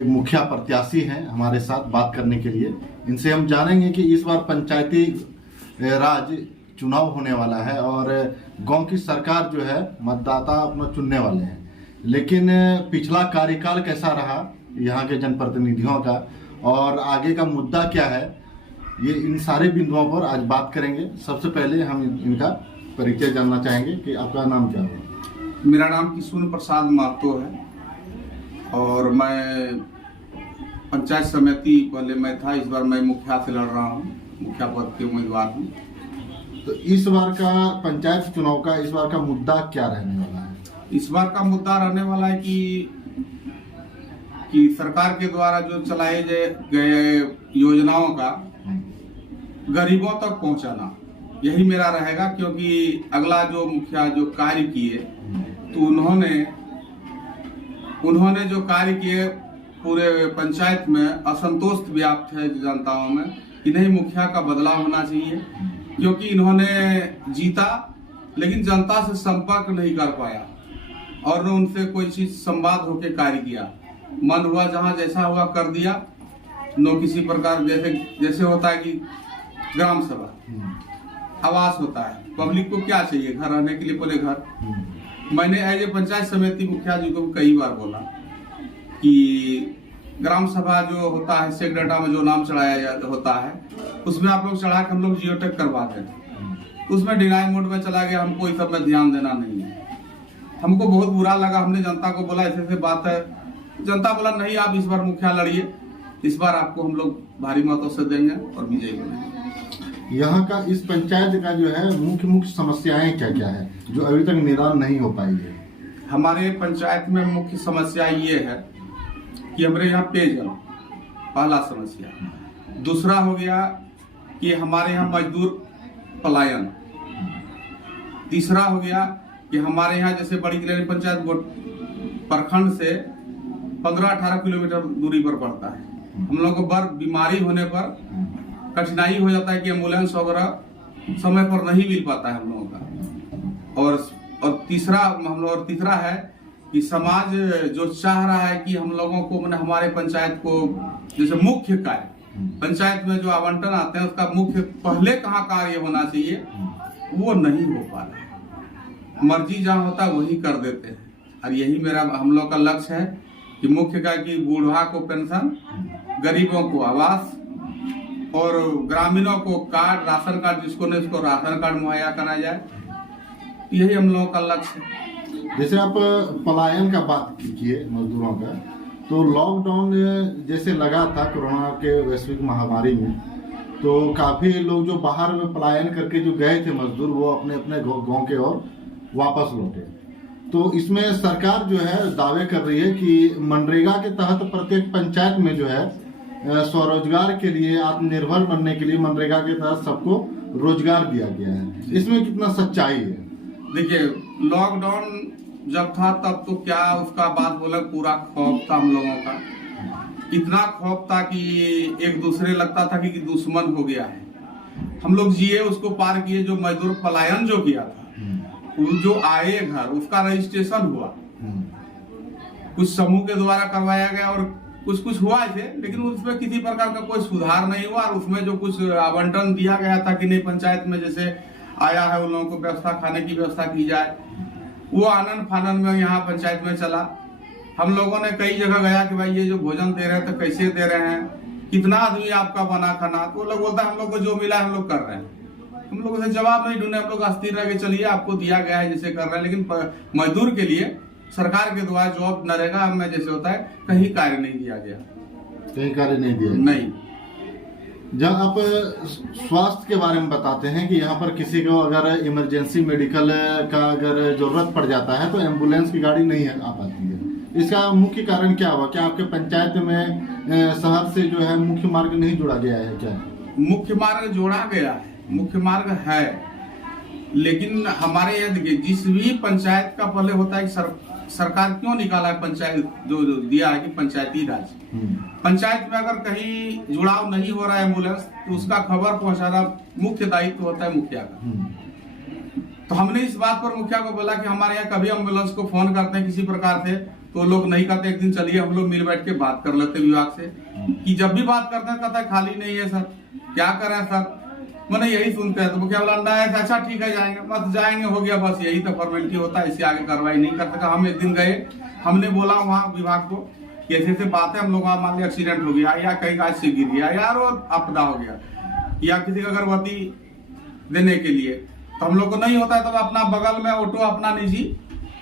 मुखिया प्रत्याशी हैं हमारे साथ बात करने के लिए। इनसे हम जानेंगे कि इस बार पंचायती राज चुनाव होने वाला है और गांव की सरकार जो है मतदाता अपना चुनने वाले हैं, लेकिन पिछला कार्यकाल कैसा रहा यहाँ के जनप्रतिनिधियों का और आगे का मुद्दा क्या है, ये इन सारे बिंदुओं पर आज बात करेंगे। सबसे पहले हम इनका परिचय जानना चाहेंगे कि आपका नाम क्या है। मेरा नाम किशोर प्रसाद महतो है और मैं पंचायत समिति पहले मैं था, इस बार मैं मुखिया से लड़ रहा हूँ, मुखिया पद के उम्मीदवार हूँ। तो इस बार का पंचायत चुनाव का इस बार का मुद्दा क्या रहने वाला है? इस बार का मुद्दा रहने वाला है कि सरकार के द्वारा जो चलाए गए योजनाओं का गरीबों तक पहुंचाना, यही मेरा रहेगा। क्योंकि अगला जो मुखिया जो कार्य किए तो उन्होंने जो कार्य किए पूरे पंचायत में असंतोष व्याप्त है जनताओं में कि नहीं, मुखिया का बदलाव होना चाहिए। क्योंकि इन्होंने जीता लेकिन जनता से संपर्क नहीं कर पाया और न उनसे कोई चीज संवाद होकर कार्य किया। मन हुआ जहां जैसा हुआ कर दिया, न किसी प्रकार जैसे होता है कि ग्राम सभा आवास होता है, पब्लिक को क्या चाहिए, घर रहने के लिए बोले घर। मैंने एज ए पंचायत समिति मुखिया जी को कई बार बोला कि ग्राम सभा जो होता है सेक डाटा में जो नाम चढ़ाया होता है उसमें आप लोग चढ़ा के हम लोग जियोटेक करवा दें। उसमें डिनाई मोड में चला गया, हमको इस सब में ध्यान देना नहीं है। हमको बहुत बुरा लगा। हमने जनता को बोला ऐसे बात है, जनता बोला नहीं आप इस बार मुखिया लड़िए, इस बार आपको हम लोग भारी मतों से देंगे और विजयी बनेंगे। यहाँ का इस पंचायत का जो है मुख्य समस्याएं क्या क्या है जो अभी तक निदान नहीं हो पाई है? हमारे पंचायत में मुख्य समस्या ये है कि हमारे यहाँ पेयजल पहला समस्या, दूसरा हो गया कि हमारे यहाँ मजदूर पलायन, तीसरा हो गया कि हमारे यहाँ जैसे बड़ी किलेरी पंचायत प्रखंड से 15-18 किलोमीटर दूरी पर पड़ता है। हम लोग को बर बीमारी होने पर कठिनाई हो जाता है कि एम्बुलेंस वगैरह समय पर नहीं मिल पाता है हम लोगों का। और तीसरा है कि समाज जो चाह रहा है कि हम लोगों को मैंने हमारे पंचायत को जैसे मुख्य कार्य पंचायत में जो आवंटन आते हैं उसका मुख्य पहले कहाँ कार्य होना चाहिए वो नहीं हो पा रहा है। मर्जी जहाँ होता है वही कर देते हैं। और यही मेरा हम लोग का लक्ष्य है कि मुख्य कार्य की बूढ़ा को पेंशन, गरीबों को आवास और ग्रामीणों को कार्ड, राशन कार्ड जिसको नहीं उसको राशन कार्ड मुहैया कराया जाए, यही हम लोगों का लक्ष्य है। जैसे आप पलायन का बात किए मजदूरों का, तो लॉकडाउन जैसे लगा था कोरोना के वैश्विक महामारी में, तो काफी लोग जो बाहर में पलायन करके जो गए थे मजदूर वो अपने अपने गांव के ओर वापस लौटे। तो इसमें सरकार जो है दावे कर रही है कि मनरेगा के तहत प्रत्येक पंचायत में जो है स्वरोजगार के लिए, आत्मनिर्भर बनने के लिए मनरेगा के तहत सबको रोजगार दिया गया है। इसमें कितना सच्चाई है? देखिए, लॉकडाउन जब था तब तो क्या उसका बात बोले पूरा खौफ था हम लोगों का, इतना खौफ था कि एक दूसरे लगता था कि दुश्मन हो गया है। हम लोग जिए, उसको पार किए। जो मजदूर पलायन जो किया था जो आए घर उसका रजिस्ट्रेशन हुआ, कुछ समूह के द्वारा करवाया गया और कुछ हुआ थे, लेकिन उसमें किसी प्रकार का कोई सुधार नहीं हुआ। और उसमें जो कुछ आवंटन दिया गया था कि नहीं पंचायत में जैसे आया है उन लोगों को व्यवस्था, खाने की व्यवस्था की जाए, वो आनंद फानन में यहाँ पंचायत में चला। हम लोगों ने कई जगह गया कि भाई ये जो भोजन दे रहे हैं तो कैसे दे रहे हैं, कितना आदमी आपका बना खाना, तो लोग बोलता है हम लोग को जो मिला हम लोग कर रहे हैं। हम लोग से जवाब नहीं ढूंढे, हम लोग अस्थिर रह के चलिए आपको दिया गया है जैसे कर रहे हैं। लेकिन मजदूर के लिए सरकार के द्वारा जॉब नरेगा में जैसे होता है कहीं कार्य नहीं दिया गया, कहीं कार्य नहीं दिया नहीं। जब आप स्वास्थ्य के बारे में बताते हैं कि यहाँ पर किसी को अगर इमरजेंसी मेडिकल का अगर जरूरत पड़ जाता है तो एम्बुलेंस की गाड़ी नहीं आ पाती है, इसका मुख्य कारण क्या हुआ? क्या आपके पंचायत में शहर से जो है मुख्य मार्ग नहीं जोड़ा गया है क्या? मुख्य मार्ग जोड़ा गया है, मुख्य मार्ग है, लेकिन हमारे यहाँ देखिए जिस भी पंचायत का पहले होता है कि सरकार क्यों निकाला है पंचायत जो दिया है कि पंचायती राज, पंचायत में अगर कहीं जुड़ाव नहीं हो रहा है एम्बुलेंस तो उसका खबर पहुंचाना मुख्य दायित्व होता है मुखिया का। तो हमने इस बात पर मुखिया को बोला कि हमारे यहाँ कभी एम्बुलेंस को फोन करते हैं किसी प्रकार से तो लोग नहीं कहते, एक दिन चलिए हम लोग मिल बैठ के बात कर लेते विभाग से, कि जब भी बात करते हैं कहता है खाली नहीं है सर, क्या करें सर, मैंने यही सुनते हैं। तो वो क्या बोला ना है, अच्छा ठीक है जाएंगे, बस जाएंगे, हो गया, बस यही तो फॉर्मेलिटी होता है, इससे आगे कार्रवाई नहीं कर सका। हम एक दिन गए, हमने बोला वहाँ विभाग को कि ऐसे बात है, हम लोग वहाँ मान लिया एक्सीडेंट हो गया या कहीं गाछ से गिर गया या रोड आपदा हो गया या किसी का अगरबत्ती देने के लिए, तो हम लोग को नहीं होता है, तब अपना बगल में ऑटो अपना निजी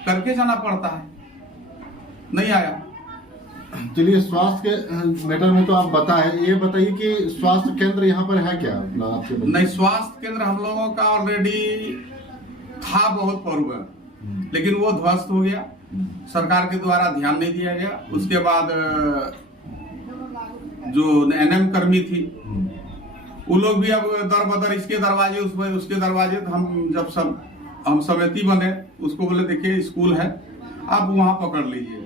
करके जाना पड़ता है, नहीं आया। चलिए, स्वास्थ्य के मैटर में तो आप बताएं, ये बताइए कि स्वास्थ्य केंद्र यहाँ पर है क्या आपके? नहीं, स्वास्थ्य केंद्र हम लोगों का ऑलरेडी था बहुत पूर्व, लेकिन वो ध्वस्त हो गया, सरकार के द्वारा ध्यान नहीं दिया गया। उसके बाद जो एनएम कर्मी थी वो लोग भी अब दर बदर इसके दरवाजे उसके दरवाजे, हम जब हम समिति बने, उसको बोले देखिए स्कूल है आप वहाँ पकड़ लीजिए,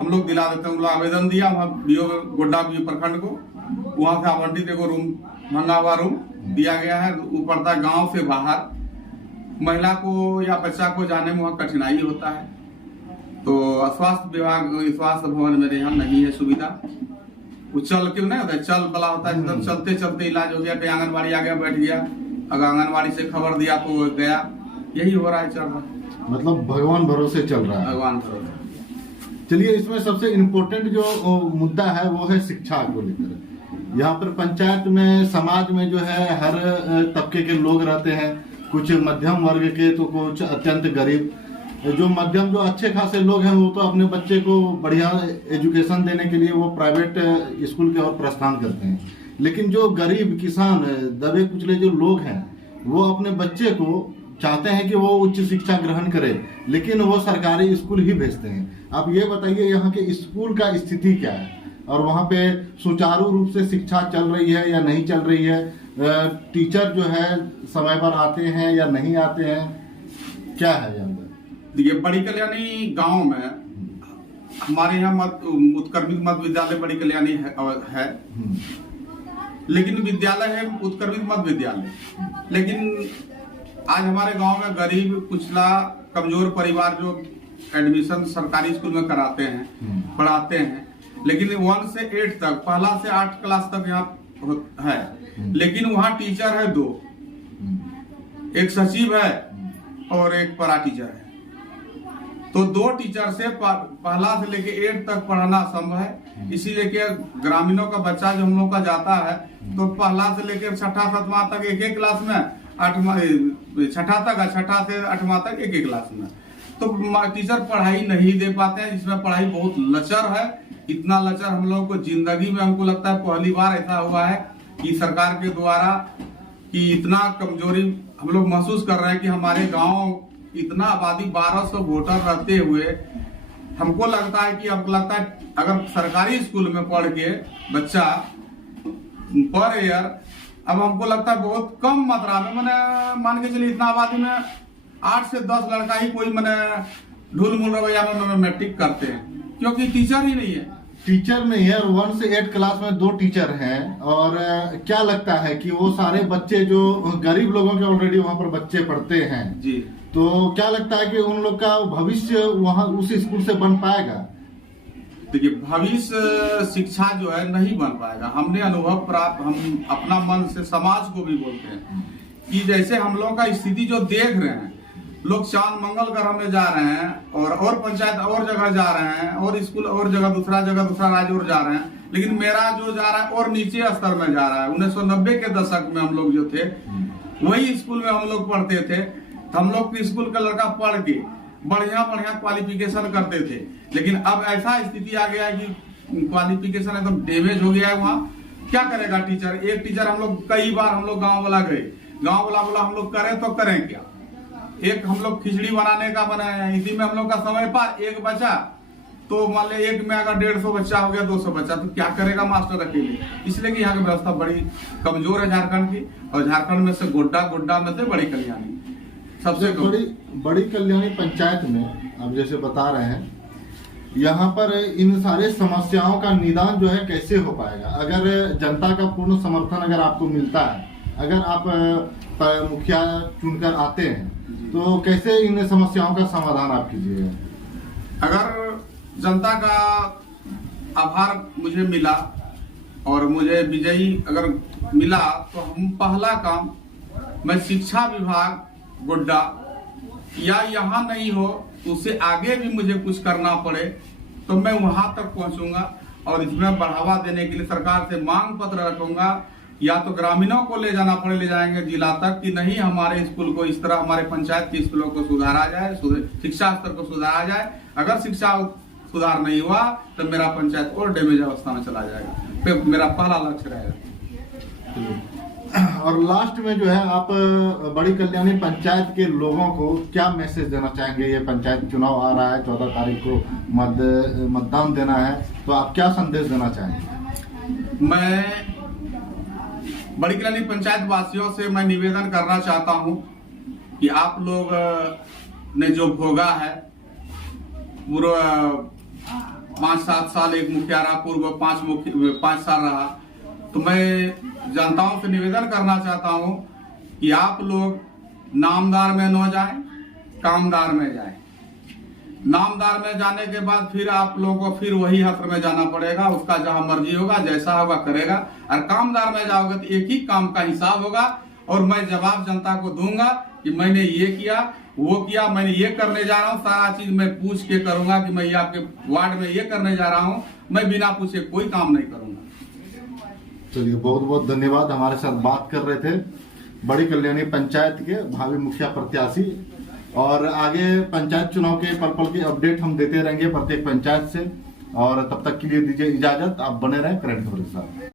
हम लोग दिला देते हैं। हम लोग आवेदन दिया वहाँ गोड्डा प्रखंड को, वहाँ से आवंटित एगो रूम, महंगा हुआ रूम दिया गया है। ऊपर तक गांव से बाहर महिला को या बच्चा को जाने में वहाँ कठिनाई होता है, तो स्वास्थ्य विभाग स्वास्थ्य भवन मेरे यहाँ नहीं है सुविधा। वो चल के नहीं होता है, चल बला होता है, एकदम चलते चलते इलाज हो गया, कहीं आंगनबाड़ी आ गया बैठ गया, अगर आंगनबाड़ी से खबर दिया तो गया, यही हो रहा है, चल रहा है, मतलब भगवान भरोसे चल रहा है। भगवान भरोसे। चलिए, इसमें सबसे इम्पोर्टेंट जो मुद्दा है वो है शिक्षा को लेकर। यहाँ पर पंचायत में, समाज में जो है हर तबके के लोग रहते हैं, कुछ मध्यम वर्ग के तो कुछ अत्यंत गरीब। जो मध्यम, जो अच्छे खासे लोग हैं वो तो अपने बच्चे को बढ़िया एजुकेशन देने के लिए वो प्राइवेट स्कूल के ओर प्रस्थान करते हैं, लेकिन जो गरीब किसान दबे कुचले जो लोग हैं वो अपने बच्चे को चाहते हैं कि वो उच्च शिक्षा ग्रहण करे, लेकिन वो सरकारी स्कूल ही भेजते हैं। आप ये बताइए यहाँ के स्कूल का स्थिति क्या है, और वहाँ पे सुचारू रूप से शिक्षा चल रही है या नहीं चल रही है? टीचर जो है समय पर आते हैं या नहीं आते हैं, क्या है यहाँ पर? देखिए, बड़ी कल्याणी गांव में हमारे यहाँ उत्क्रमित मध्य विद्यालय बड़ी कल्याणी है, लेकिन विद्यालय है उत्क्रमित मध्य विद्यालय, लेकिन आज हमारे गांव में गरीब कुचला कमजोर परिवार जो एडमिशन सरकारी स्कूल में कराते हैं, पढ़ाते हैं, लेकिन 1 से 8 तक, पहला से 8 क्लास तक यहाँ है, लेकिन वहाँ टीचर है 2, एक सचिव है और एक परा टीचर है, तो 2 टीचर से पहला से लेके 8 तक पढ़ाना असंभव है। इसीलिए कि ग्रामीणों का बच्चा जो हम लोग का जाता है तो पहला से लेकर 6ठा 7वां तक एक क्लास में, 6ठा तक, 6ठा से 8वां तक एक क्लास में, तो टीचर पढ़ाई नहीं दे पाते हैं, जिसमें पढ़ाई बहुत लचर है। इतना लचर हम लोगों को जिंदगी में, हमको लगता है पहली बार ऐसा हुआ है कि सरकार के द्वारा कि इतना कमजोरी हम लोग महसूस कर रहे हैं कि हमारे गाँव इतना आबादी 1200 वोटर रहते हुए हमको लगता है कि अब लगता है अगर सरकारी स्कूल में पढ़ के बच्चा पर ईयर, अब हमको लगता है बहुत कम मात्रा में, मैंने मान के चलिए इतना आबादी में 8 से 10 लड़का ही कोई मैंने ढूल मूल रवैया में मैट्रिक करते हैं, क्योंकि टीचर ही नहीं है। टीचर नहीं है, और 1 से 8 क्लास में 2 टीचर हैं। और क्या लगता है कि वो सारे बच्चे जो गरीब लोगों के ऑलरेडी वहाँ पर बच्चे पढ़ते हैं जी, तो क्या लगता है कि उन लोग का भविष्य वहाँ उस स्कूल से बन पाएगा? देखिए, भविष्य शिक्षा जो है नहीं बन पाएगा। हमने अनुभव प्राप्त, हम अपना मन से समाज को भी बोलते हैं कि जैसे हम लोगों का स्थिति जो देख रहे हैं, लोग चांद मंगल ग्रह में जा रहे हैं और पंचायत और जगह जा रहे हैं, और स्कूल और जगह दूसरा राज्य और जा रहे हैं, लेकिन मेरा जो जा रहा है और नीचे स्तर में जा रहा है। 1990 के दशक में हम लोग जो थे वही स्कूल में हम लोग पढ़ते थे, हम लोग स्कूल का लड़का पढ़ के बढ़िया क्वालिफिकेशन करते थे, लेकिन अब ऐसा स्थिति आ गया है कि क्वालिफिकेशन एकदम डैमेज हो गया है। वहाँ क्या करेगा टीचर? एक टीचर हम लोग कई बार हम लोग गाँव वाला गए, गाँव वाला बोला हम लोग करें तो करें क्या, एक हम लोग खिचड़ी बनाने का बनाए, इसी में हम लोग का समय पार, एक बचा तो मान ले एक में अगर 150 बच्चा हो गया, 200 बच्चा, तो क्या करेगा मास्टर अकेले? इसलिए कि यहाँ की व्यवस्था बड़ी कमजोर है झारखंड की, और झारखंड में से गोड्डा में से बड़ी कल्याणी सबसे बड़ी कल्याणी पंचायत में आप जैसे बता रहे हैं, यहाँ पर इन सारे समस्याओं का निदान जो है कैसे हो पाएगा? अगर जनता का पूर्ण समर्थन अगर आपको मिलता है, अगर आप मुखिया चुनकर आते हैं, तो कैसे इन समस्याओं का समाधान आप कीजिएगा? अगर जनता का आभार मुझे मिला और मुझे विजयी अगर मिला तो हम पहला काम मैं शिक्षा विभाग गोड्डा या यहाँ नहीं हो तो उससे आगे भी मुझे कुछ करना पड़े तो मैं वहां तक पहुंचूंगा और इसमें बढ़ावा देने के लिए सरकार से मांग पत्र रखूंगा। या तो ग्रामीणों को ले जाना पड़े, ले जाएंगे जिला तक कि नहीं हमारे स्कूल को इस तरह हमारे पंचायत के स्कूलों को सुधारा जाए, शिक्षा स्तर को सुधारा जाए। अगर शिक्षा सुधार नहीं हुआ तो मेरा पंचायत और डैमेज अवस्था में चला जाएगा। फिर मेरा पहला लक्ष्य रहेगा। और लास्ट में जो है आप बड़ी कल्याणी पंचायत के लोगों को क्या मैसेज देना चाहेंगे? ये पंचायत चुनाव आ रहा है, 14 तारीख को मतदान देना है, तो आप क्या संदेश देना चाहेंगे? मैं बड़ी कल्याणी पंचायत वासियों से मैं निवेदन करना चाहता हूं कि आप लोग ने जो भोगा है पूर्व 5-7 साल एक मुखिया रहा, पूर्व 5 साल रहा, तो मैं जनताओं से निवेदन करना चाहता हूं कि आप लोग नामदार में न जाएं, कामदार में जाएं। नामदार में जाने के बाद फिर आप लोगों को फिर वही हत्र में जाना पड़ेगा, उसका जहां मर्जी होगा जैसा होगा करेगा। और कामदार में जाओगे तो एक ही काम का हिसाब होगा और मैं जवाब जनता को दूंगा कि मैंने ये किया, वो किया, मैंने ये करने जा रहा हूँ। सारा चीज मैं पूछ के करूंगा कि मैं ये आपके वार्ड में ये करने जा रहा हूँ, मैं बिना पूछे कोई काम नहीं करूंगा। चलिए, बहुत बहुत धन्यवाद। हमारे साथ बात कर रहे थे बड़ी कल्याणी पंचायत के भावी मुखिया प्रत्याशी। और आगे पंचायत चुनाव के पल की अपडेट हम देते रहेंगे प्रत्येक पंचायत से। और तब तक के लिए दीजिए इजाजत। आप बने रहें करंट खबर के साथ।